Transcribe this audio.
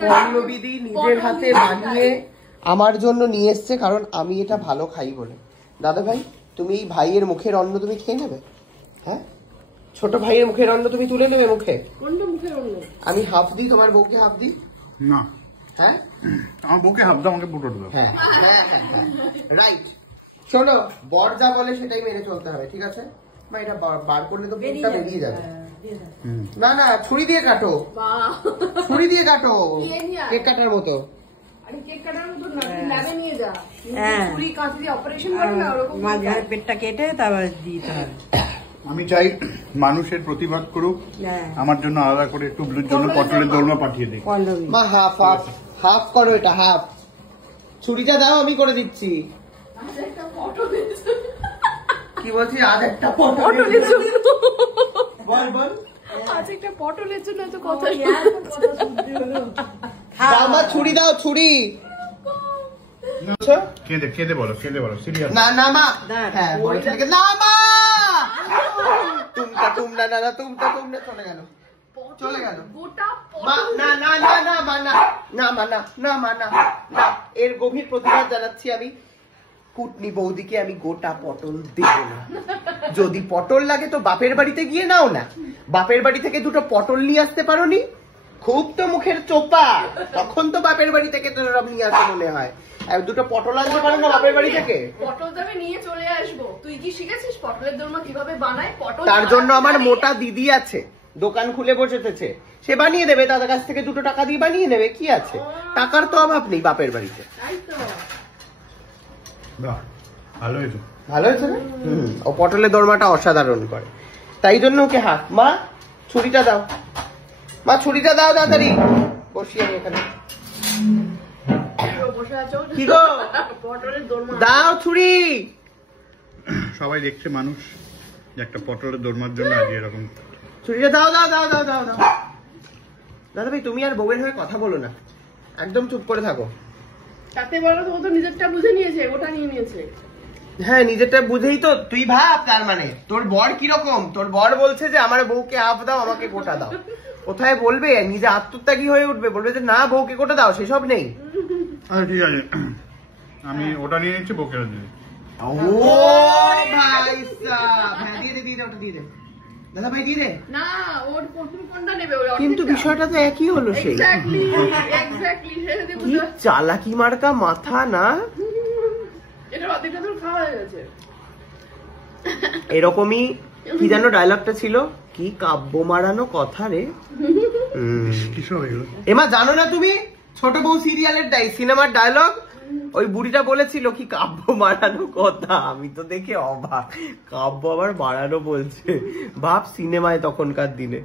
পল্লবীদি নিজের হাতে বানিয়ে আমার জন্য নিয়ে এসছে, কারণ আমি এটা ভালো খাই বলে। দাদা ভাই, তুমি এই ভাইয়ের মুখের অন্ন তুমি খেয়ে নেবে? হ্যাঁ, ছোট ভাইয়ের মুখের অন্ন তুমি তুলে নেবে মুখে? কোনটা মুখের অন্ন? আমি হাফ দিই, তোমার বউকে হাফ দিই। না, হ্যাঁ আমার বউকে হাফ দাও, আমাকে পুরোটা দাও। হ্যাঁ হ্যাঁ হ্যাঁ, রাইট। শোনো, বর যা বলে সেটাই মেনে চলতে হবে, ঠিক আছে? বা এটা বার করলে তো পেটটা বেরিয়ে যাবে। না না, ছুরি দিয়ে কাটো, ছুরি দিয়ে কাটো, কেক কাটার মতো। পেটটা কেটে তারপর দিতে হবে। আমি চাই মানুষের প্রতিবাদ করুক, আমার জন্য আলাদা করে একটু ব্লুর জন্য পটলের দোলমা পাঠিয়ে দিই। মা হাফ হাফ হাফ করো, এটা হাফ। ছুরিটা দাও, আমি করে দিচ্ছি। কি বলছি? আজ একটা পটলের জন্য বল বল, আজ একটা পটলের জন্য তো কথা। আমার ছুরি দাও, ছুরি। কেঁদে বলো, সিরিয়াস। না না মা, হ্যাঁ বলে ছেলেকে না মা, তুমটা না না, তুমটা চলে গেল, চলে গেল। মা না না না না মা, না না মা, না না মা, না না, এর গভীর প্রতিবাদ জানাচ্ছি আমি। কুটনি বৌদিকে আমি গোটা পটল দেব না। যদি পটল লাগে তো বাপের বাড়িতে গিয়ে নাও না। বাপের বাড়ি থেকে দুটো পটল নিয়ে আসতে পারোনি? খুব তো মুখের চোপা, তখন তো বাপের বাড়ি থেকে তো নিয়ে আসতে মনে হয়। দুটো পটল আনতে পারো না বাপের বাড়ি থেকে? পটল তো আমি নিয়ে চলে আসবো। তুই কি শিখেছিস পটলের দোলমা কিভাবে বানায়? পটল তার জন্য আমার মোটা দিদি আছে, দোকান খুলে বসেছে, সে বানিয়ে দেবে। দাদার কাছ থেকে 2 টাকা দিয়ে বানিয়ে নেবে, কি আছে? টাকার তো অভাব নেই বাপের বাড়িতে। ভালো হয়েছে, ভালো হয়েছে না? ও পটলের দোরমাটা অসাধারণ করে, তাই জন্য ওকে হাত। মা ছুরিটা দাও, মা ছুরিটা দাও তাড়াতাড়ি। বসি আমি এখানে। কি গো, দাও ছুরি। সবাই দেখছে মানুষ যে একটা পটলের দোরমার জন্য আজ এরকম। ছুরিটা দাও দাও দাও দাও দাও দাও। দাদা ভাই, তুমি আর বউয়ের হয়ে কথা বলো না, একদম চুপ করে থাকো। তাতে বলো, ও তো নিজেরটা বুঝে নিয়েছে, ওটা নিয়ে নিয়েছে। হ্যাঁ, নিজেরটা বুঝেই তো তুই ভাব। তার মানে তোর বর কিরকম? তোর বর বলছে যে আমার বউকে হাফ দাও, আমাকে গোটা দাও। কোথায় বলবে? নিজে আত্মত্যাগী হয়ে উঠবে, বলবে যে না বউকে গোটা দাও, সেসব নেই। আচ্ছা ঠিক আছে, আমি ওটা নিয়ে নিচ্ছি, বউকে দিয়ে। ও ভাই সাহেব, হ্যাঁ দিয়ে দে, দিয়ে দে, ওটা দিয়ে দে। দাদা ভাই দিয়ে দে না, ওর তুমি কোনটা নেবে? কিন্তু বিষয়টা তো একই হলো। সেই কি চালাকি মার্কা মাথা না? এটা অর্ধেকটা তো খাওয়া হয়ে গেছে। এরকমই কি যেন ডায়লগটা ছিল, কি কাব্য মারানো কথা রে। এমা জানো না তুমি, ছোট বউ সিরিয়ালের সিনেমার ডায়লগ? ওই বুড়িটা বলেছিল কি কাব্য মারানো কথা। আমি তো দেখে অবাক, কাব্য আবার মারানো বলছে। ভাব সিনেমায় তখনকার দিনে।